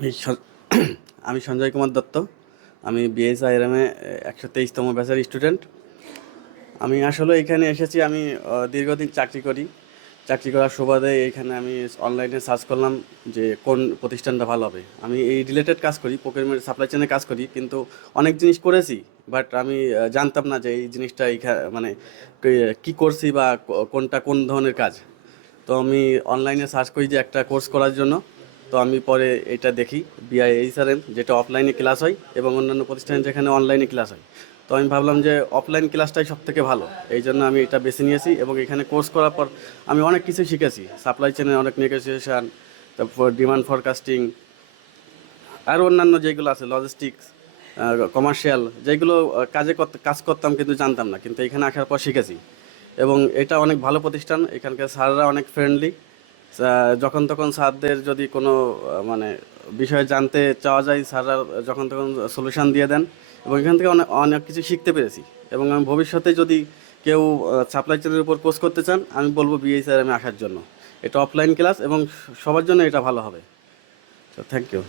আমি স- আমি সঞ্জয় কুমার দত্ত। আমি বিএসআইআরএমে 123তম ব্যাচের স্টুডেন্ট। আমি আসলে এখানে এসেছি, আমি দীর্ঘদিন চাকরি করি। চাকরি করার সুবাদে এইখানে আমি অনলাইনে সার্চ করলাম যে কোন প্রতিষ্ঠানটা ভালো হবে। আমি এই রিলেটেড কাজ করি, প্রোকিউরমেন্ট সাপ্লাই চেনে কাজ করি, কিন্তু অনেক জিনিস করেছি। বাট আমি জানতাম না যে এই জিনিসটা মানে কি করছি বা কোনটা কোন ধরনের কাজ। তো আমি অনলাইনে সার্চ করি যে একটা কোর্স করার জন্য। তো আমি পরে এটা দেখি, বিআইএইচআরএম, যেটা অফলাইনে ক্লাস হয় এবং অন্যান্য প্রতিষ্ঠানে যেখানে অনলাইনে ক্লাস হয়। তো আমি ভাবলাম যে অফলাইন ক্লাসটাই সব থেকে ভালো। এই জন্য আমি এটা বেছে নিয়েছি এবং এখানে কোর্স করার পর আমি অনেক কিছু শিখেছি। সাপ্লাই চেনের অনেক নেগোসিয়েশান, তারপর ডিমান্ড ফরকাস্টিং, আর অন্যান্য যেগুলো আছে লজিস্টিক্স, কমার্শিয়াল, যেগুলো কাজ করতাম কিন্তু জানতাম না, কিন্তু এখানে আসার পর শিখেছি। এবং এটা অনেক ভালো প্রতিষ্ঠান, এখানকার স্যাররা অনেক ফ্রেন্ডলি। যখন তখন স্যারদের যদি কোনো মানে বিষয় জানতে চাওয়া যায়, স্যাররা যখন তখন সলিউশন দিয়ে দেন। এবং এখান থেকে অনেক অনেক কিছু শিখতে পেরেছি। এবং আমি ভবিষ্যতে যদি কেউ সাপ্লাই চেনের উপর কোর্স করতে চান, আমি বলবো বিএসআর আমি আসার জন্য। এটা অফলাইন ক্লাস এবং সবার জন্য এটা ভালো হবে। তো থ্যাংক ইউ।